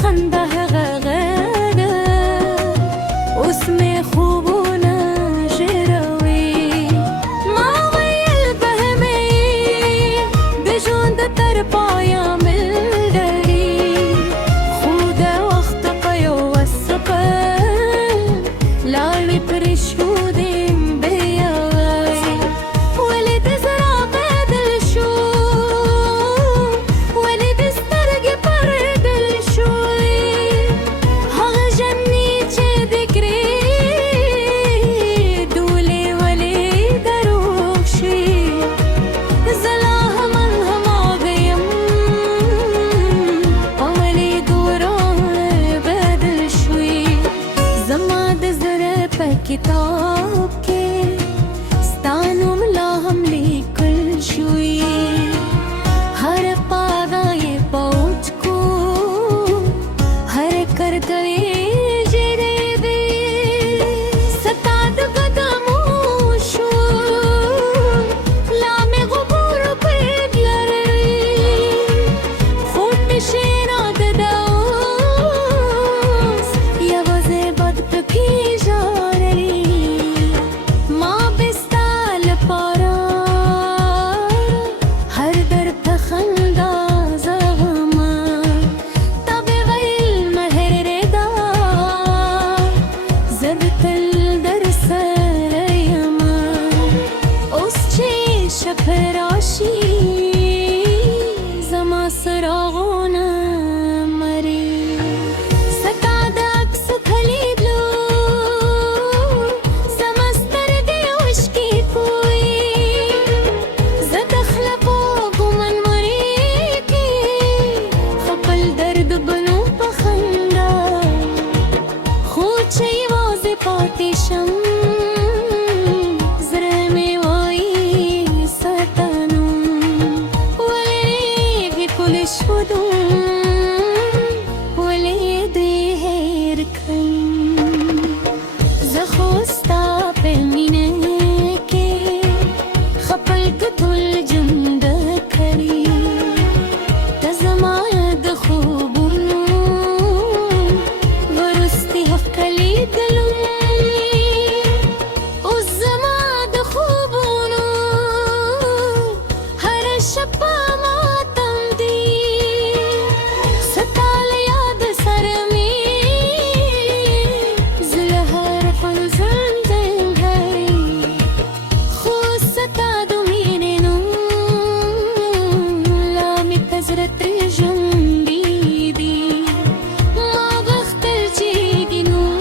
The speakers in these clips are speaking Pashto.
خنده غغره उसमें خوبونه ژروي ما ویل به مې د ژوند تر پایه ملګري خو د وخت په یو وسپل لاړې پرې شودې بیاوي ولې د زړه بدل شو ولې د سترګې پردل شوې هغه ژمی چې د کرې دولې ولې دروغ شي زه لا هماغه یم ولې دوران بدل شوې زما د زړه په کتاب کې ستا نوم لا هم لیکل شوی هر پاغه یې په اوچکو هر کرده یې ژړېدې ستا د قدمو شو لا مې غبور پرې لري خوټ شیرا د اوس یوازې بد پکې ژړلي ما به ستا لپاره هر درد ته خندا زغمه تا به ویل مهرېدا زه به تل در سره یمه اوس چې شپه راشي زما څراغونه مري ستا د عکس خلیدلو زما سترګې اوښکې تویې زه د خله په ګومن مرېږې خپل درد بنو په خندا خو چې یوازې پاتې شم زړه مې وایي ستا نوم ولې پولیس شودم ولې دې هېر کړم زه خو ستا په مینه کې خپل ټول ژوند کړی ته زما د خوبونو وروستي هفته لیدلم اوس زما د خوبونو هره شپه ماتم دي ستا له یاد سره مې زړه هر پل ژوندی خو ستا د مینې نوم لا مې په زړه ترې ژوندي دي ما غوښتل چې د نوم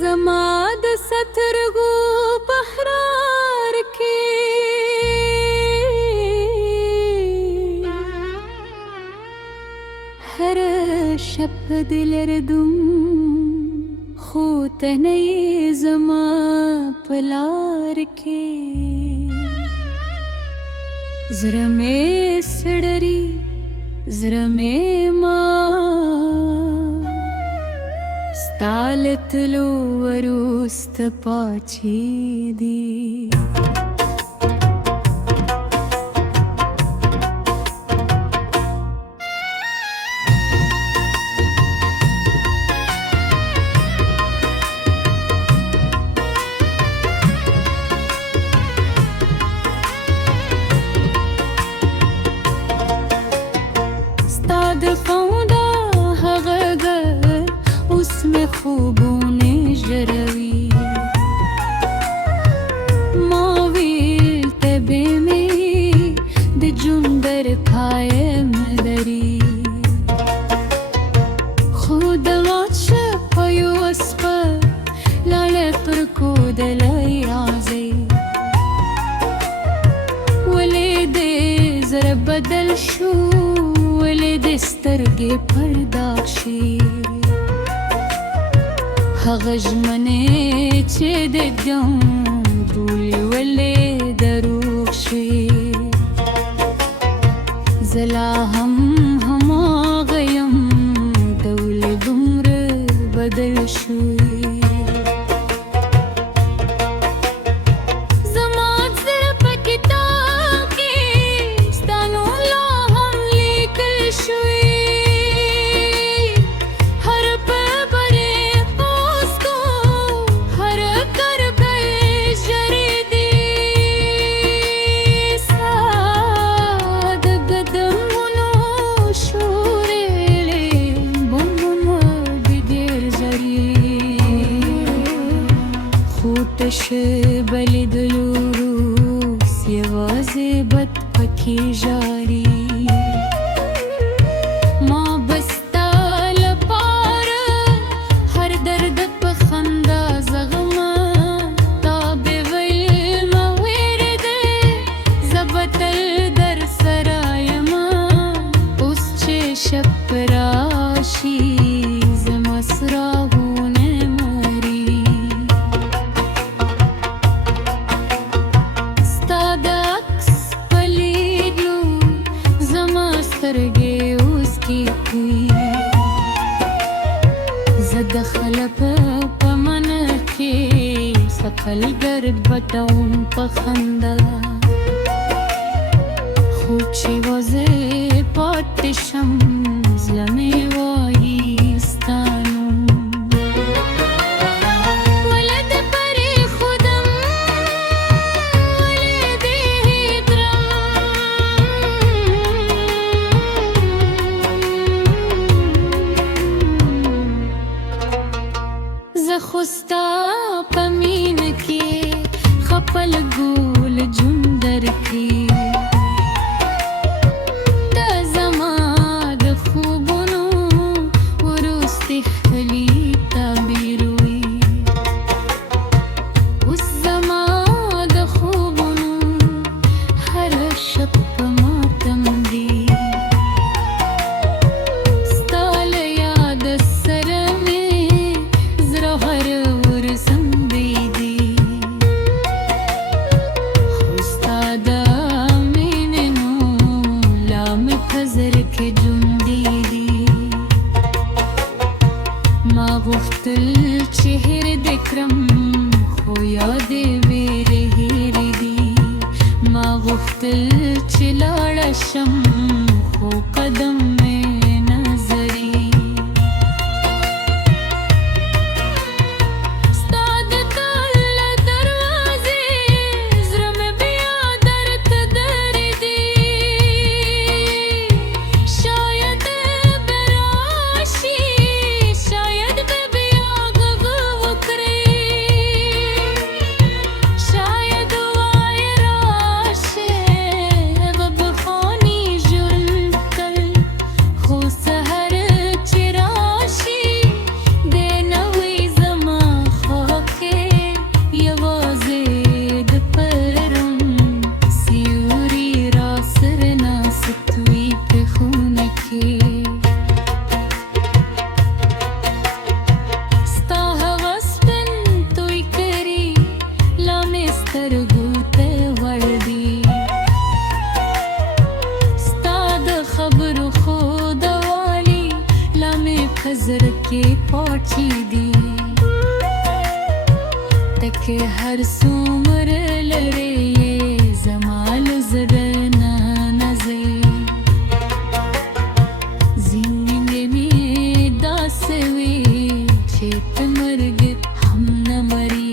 زما د سترګو بهرار کې هر شب د لردم خو ته نه یې زما په لار کې زړه مې سړري زړه مې ستا له تلو وروسته پاڅېدی ستا د فوندا هغه ګر اوس مې خوبونه ژروي ما ویل طبې مې د ژوند در قایم لري خو د واچه په یو اسپه لاړه پر کودلی راځي ولې دې زړه بدل شو ولې دې سترګې پردا شي هغه ژمنې چې د ګم بوی ولې دروغ شوې زه لا هم هماغه یم ته ولې دومره بدل شوې تش بلیدلو روس یوازې بد پکې ژاړي ما بستا لپاره هر درد په خندا زغمه تا به ویل مه ویرېږئ زه به تل در سره یمه اوس چې شب راشي زما څراغونه سترګې اوس کې کوي زه د خلک په منه کې سکل ګرد بټوم په خندا خو چې وزه پاتې شم زړه مې وایي ستا نوم زه خو ستا په مینه کې خپه لګول ژوند درکړي ته زما د خوبونو وروستې ښکلي تعبیر وي اوس زما د خوبونو هره شب په ماتم دي ما غوښتل چې هېر دې کړم خو یادې ویرې هېرې دي ما غوښتل چې لاړه شم خو قدم مې نظري के हर सुमर लड़े ये जमाल जरना नजे जिंदगी में दास वे चेत मर्ग हम न मरी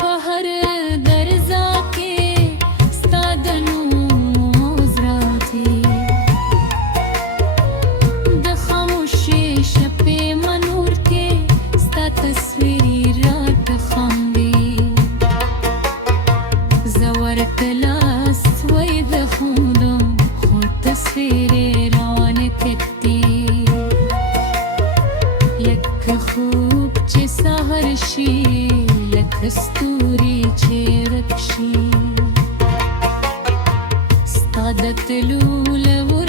पहर दरजा के स्तादनु उजराती द खामोशी शपे मनूर के स्ता तस्वीरी रात खांदी जवर तलास वैद खुदम खुद तस्वीरे रान तेती यक खूब चे सहरशी कस्तूरी चेरक्षी स्तादत लूलव